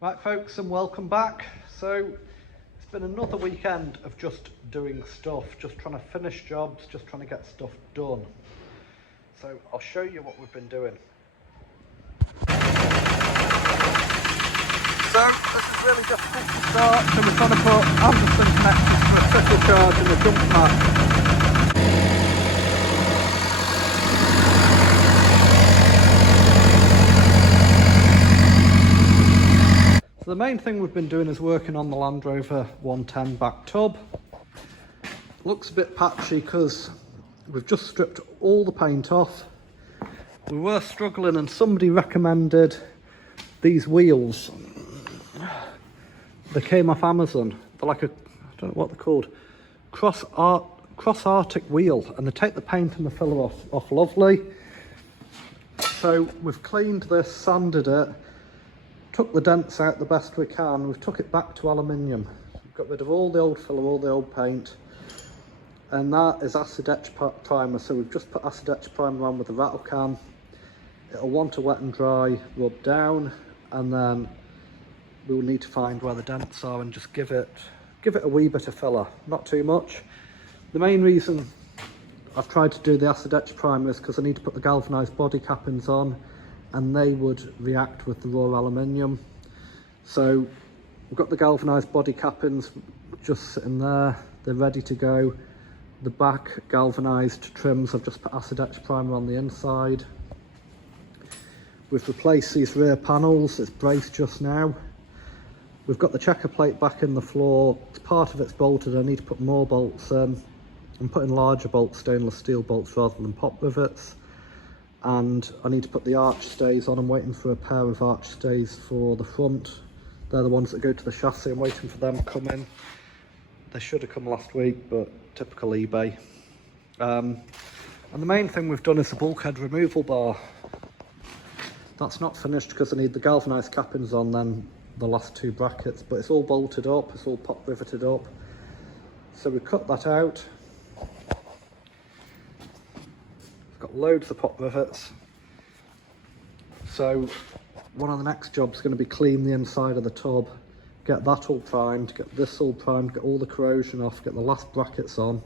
Right folks, and welcome back. So it's been another weekend of just doing stuff, just trying to finish jobs, just trying to get stuff done. So I'll show you what we've been doing. So this is really difficult to start, so we're trying to put Anderson connectors for a trickle charge in the jump mat. The main thing we've been doing is working on the Landrover 110 back tub. Looks a bit patchy because we've just stripped all the paint off. We were struggling and somebody recommended these wheels. They came off Amazon. They're like a, I don't know what they're called, cross Arctic wheel, and they take the paint and the filler off lovely. So we've cleaned this, sanded it, took the dents out the best we can. We've took it back to aluminium. We've got rid of all the old filler, all the old paint, and that is acid etch primer. So we've just put acid etch primer on with a rattle can. It'll want to wet and dry, rub down, and then we'll need to find where the dents are and just give it a wee bit of filler, not too much. The main reason I've tried to do the acid etch primer is because I need to put the galvanised body cappings on, and they would react with the raw aluminium. So we've got the galvanised body cappings just sitting there, they're ready to go. The back galvanised trims, I've just put acid etch primer on the inside. We've replaced these rear panels, it's braced just now. We've got the checker plate back in the floor, part of it's bolted, I need to put more bolts in. I'm putting larger bolts, stainless steel bolts rather than pop rivets. And I need to put the arch stays on. I'm waiting for a pair of arch stays for the front. They're the ones that go to the chassis. I'm waiting for them to come in. They should have come last week, but typical eBay. And the main thing we've done is the bulkhead removal bar. That's not finished because I need the galvanised cappings on, then the last two brackets, but it's all bolted up, it's all pop riveted up. So we cut that out. Got loads of pop rivets. So one of the next jobs is going to be clean the inside of the tub, get that all primed, get this all primed, get all the corrosion off, get the last brackets on,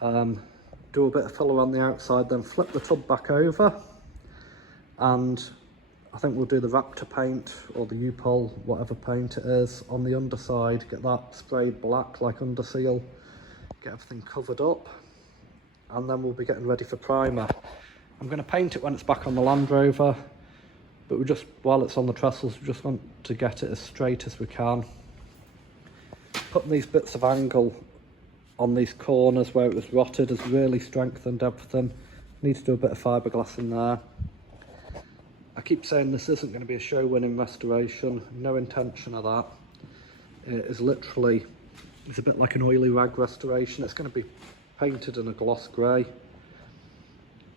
do a bit of filler on the outside, then flip the tub back over, and I think we'll do the Raptor paint or the U-Pol, whatever paint it is, on the underside, get that sprayed black like Underseal, get everything covered up. And then we'll be getting ready for primer. I'm going to paint it when it's back on the Land Rover, but while it's on the trestles, we just want to get it as straight as we can. Putting these bits of angle on these corners where it was rotted has really strengthened everything. Need to do a bit of fiberglass in there. I keep saying this isn't going to be a show winning restoration, no intention of that. It is literally, it's a bit like an oily rag restoration. It's going to be painted in a gloss grey,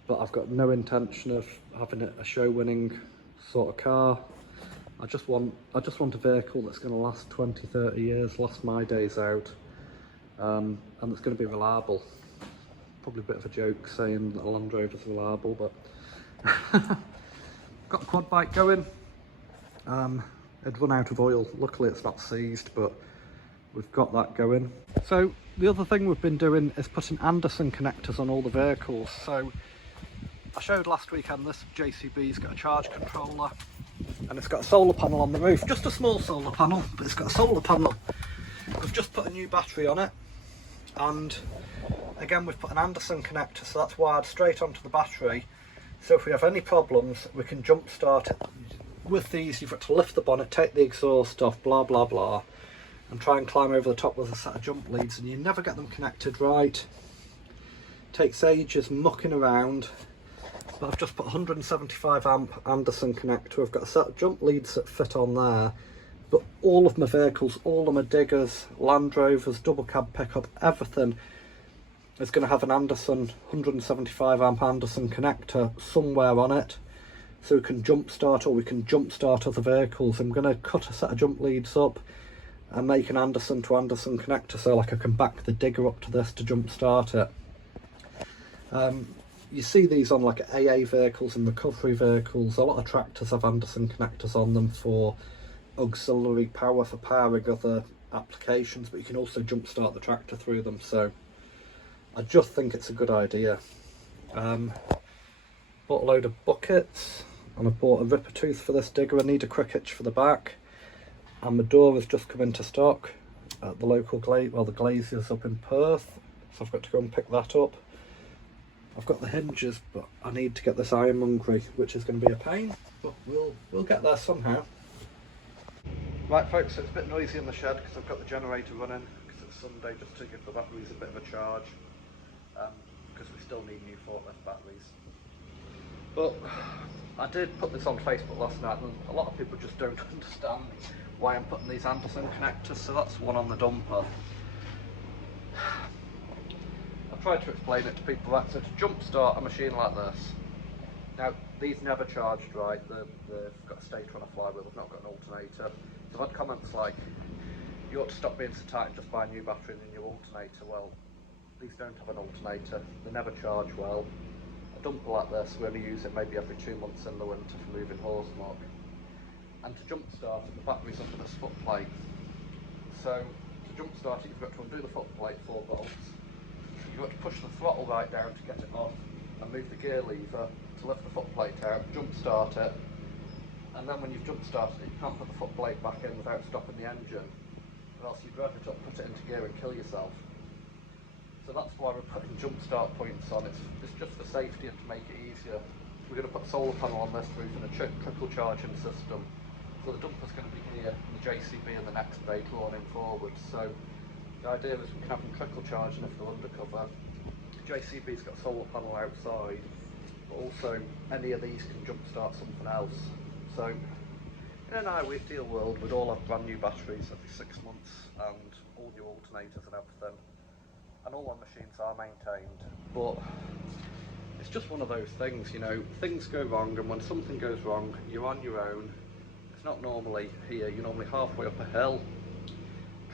but I've got no intention of having it a show-winning sort of car. I just want a vehicle that's going to last 20-30 years, last my days out, and it's going to be reliable. Probably a bit of a joke saying that a Land Rover's reliable, but got a quad bike going. It'd run out of oil. Luckily it's not seized, but we've got that going. So the other thing we've been doing is putting Anderson connectors on all the vehicles. So I showed last weekend this JCB's got a charge controller and it's got a solar panel on the roof, just a small solar panel, but it's got a solar panel. We've just put a new battery on it, and again we've put an Anderson connector, so that's wired straight onto the battery. So if we have any problems, we can jump start it. With these, you've got to lift the bonnet, take the exhaust off, blah blah blah, and try and climb over the top with a set of jump leads, and you never get them connected right. Takes ages mucking around, but I've just put 175 amp Anderson connector. I've got a set of jump leads that fit on there, but all of my vehicles, all of my diggers, Land Rovers, double cab pickup, everything is going to have an Anderson 175 amp Anderson connector somewhere on it, so we can jump start, or we can jump start other vehicles. I'm going to cut a set of jump leads up and make an Anderson to Anderson connector, so like I can back the digger up to this to jump start it. you see these on like AA vehicles and recovery vehicles. A lot of tractors have Anderson connectors on them for auxiliary power, for powering other applications, but you can also jump start the tractor through them. So I just think it's a good idea. Bought a load of buckets, and I've bought a ripper tooth for this digger. I need a quick hitch for the back, and my door has just come into stock at the local the glazier's up in Perth, so I've got to go and pick that up. I've got the hinges, but I need to get this ironmongery, which is going to be a pain, but we'll get there somehow. Right folks, so it's a bit noisy in the shed because I've got the generator running, because it's Sunday, just to give the batteries a bit of a charge, because we still need new forklift batteries. But I did put this on Facebook last night, and a lot of people just don't understand why I'm putting these Anderson connectors. So that's one on the dumper. I tried to explain it to people that, so to jump start a machine like this, now these never charged right, they've got a stator on a flywheel, they've not got an alternator. So I've had comments like, you ought to stop being so tight and just buy a new battery and a new alternator. Well, these don't have an alternator, they never charge well. A dumper like this, we only use it maybe every 2 months in the winter for moving horse muck. And to jump start it, the battery's under this foot plate. So to jump start it, you've got to undo the foot plate, 4 bolts. You've got to push the throttle right down to get it off, and move the gear lever to lift the foot plate out, jump start it, and then when you've jump started it, you can't put the foot plate back in without stopping the engine, or else you rev it up, put it into gear and kill yourself. So that's why we're putting jump start points on. It's just for safety and to make it easier. We're going to put a solar panel on this roof and a trickle charging system. So the dumper's going to be here and the JCB in the next bay running forward. So the idea is we can have them trickle charging if they're undercover. The JCB's got a solar panel outside, but also any of these can jump start something else. So in an ideal world, we'd all have brand new batteries every 6 months and all new alternators and everything. And all our machines are maintained, but it's just one of those things, you know, things go wrong, and when something goes wrong, you're on your own. It's not normally here, you're normally halfway up a hill,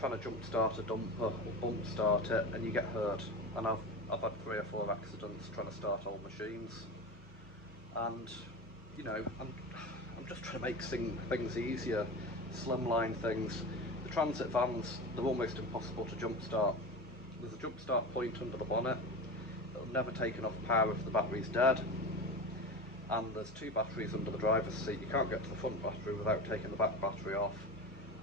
trying to jump start a dumper or bump start it, and you get hurt. And I've had 3 or 4 accidents trying to start old machines, and you know, I'm just trying to make things easier, slimline things. The transit vans, they're almost impossible to jump start. There's a jump start point under the bonnet. It'll never take enough power if the battery's dead. And there's 2 batteries under the driver's seat. You can't get to the front battery without taking the back battery off.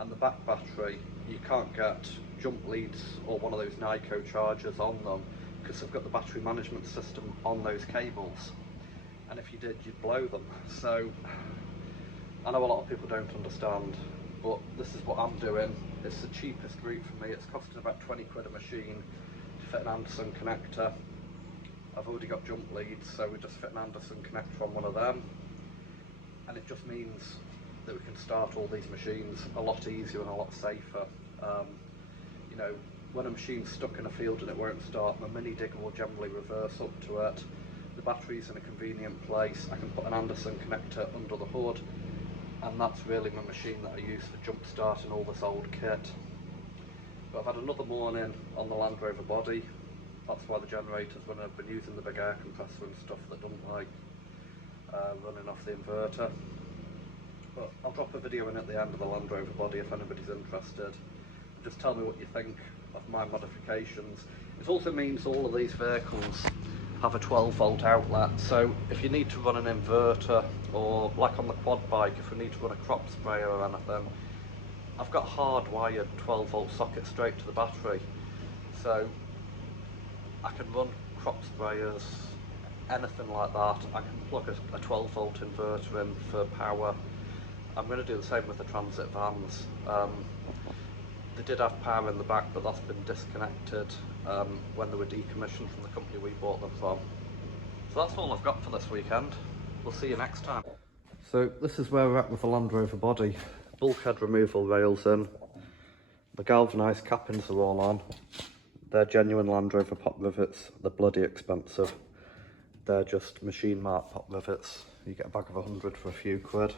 And the back battery, you can't get jump leads or one of those Nico chargers on them because they've got the battery management system on those cables. And if you did, you'd blow them. So I know a lot of people don't understand, but this is what I'm doing. It's the cheapest route for me. It's costing about 20 quid a machine to fit an Anderson connector. I've already got jump leads, so we just fit an Anderson connector on one of them. And it just means that we can start all these machines a lot easier and a lot safer. You know, when a machine's stuck in a field and it won't start, my mini digger will generally reverse up to it. The battery's in a convenient place. I can put an Anderson connector under the hood, and that's really my machine that I use for jump starting all this old kit. But I've had another morning on the Landrover body. That's why the generator's running. I've been using the big air compressor and stuff that don't like running off the inverter. But I'll drop a video in at the end of the Landrover body if anybody's interested. Just tell me what you think of my modifications. It also means all of these vehicles have a 12-volt outlet, so if you need to run an inverter, or like on the quad bike, if we need to run a crop sprayer or anything, I've got hardwired 12-volt socket straight to the battery, so I can run crop sprayers, anything like that. I can plug a 12-volt inverter in for power. I'm going to do the same with the transit vans. They did have power in the back, but that's been disconnected when they were decommissioned from the company we bought them from. So that's all I've got for this weekend. We'll see you next time. So this is where we're at with the Landrover body. Bulkhead removal rails in. The galvanised cappings are all on. They're genuine Landrover pop rivets. They're bloody expensive. They're just machine marked pop rivets. You get a bag of 100 for a few quid.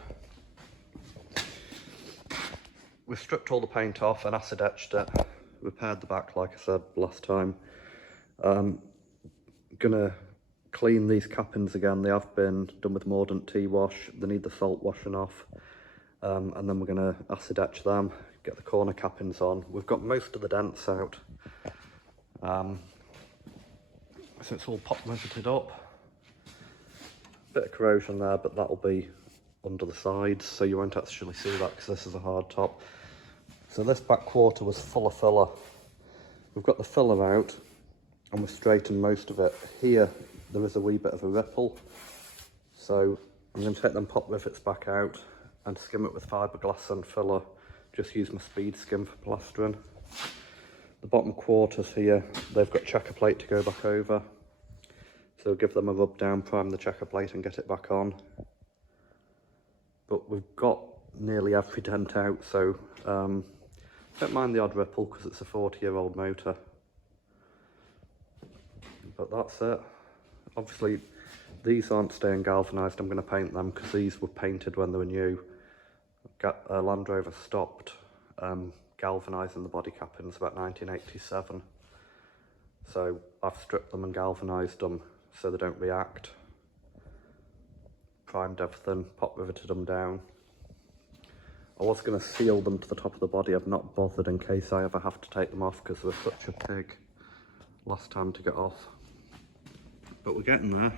We've stripped all the paint off and acid etched it, repaired the back like I said last time. Gonna clean these cappings again. They have been done with Mordant tea wash. They need the salt washing off. And then we're going to acid etch them, get the corner cappings on. We've got most of the dents out. So it's all pop riveted up. Bit of corrosion there, but that'll be under the sides, so you won't actually see that because this is a hard top. So this back quarter was full of filler. We've got the filler out and we've straightened most of it. Here there is a wee bit of a ripple, so I'm going to take them pop rivets back out and skim it with fiberglass and filler. Just use my speed skim for plastering. The bottom quarters here, they've got checker plate to go back over, so give them a rub down, prime the checker plate and get it back on. But we've got nearly every dent out, so don't mind the odd ripple because it's a 40-year-old motor. But that's it. Obviously these aren't staying galvanised. I'm going to paint them because these were painted when they were new. Landrover stopped galvanising the body cappings about 1987, so I've stripped them and galvanised them so they don't react. Primed everything, pop riveted them down. I was going to seal them to the top of the body. I've not bothered in case I ever have to take them off because they were such a pig last time to get off. But we're getting there.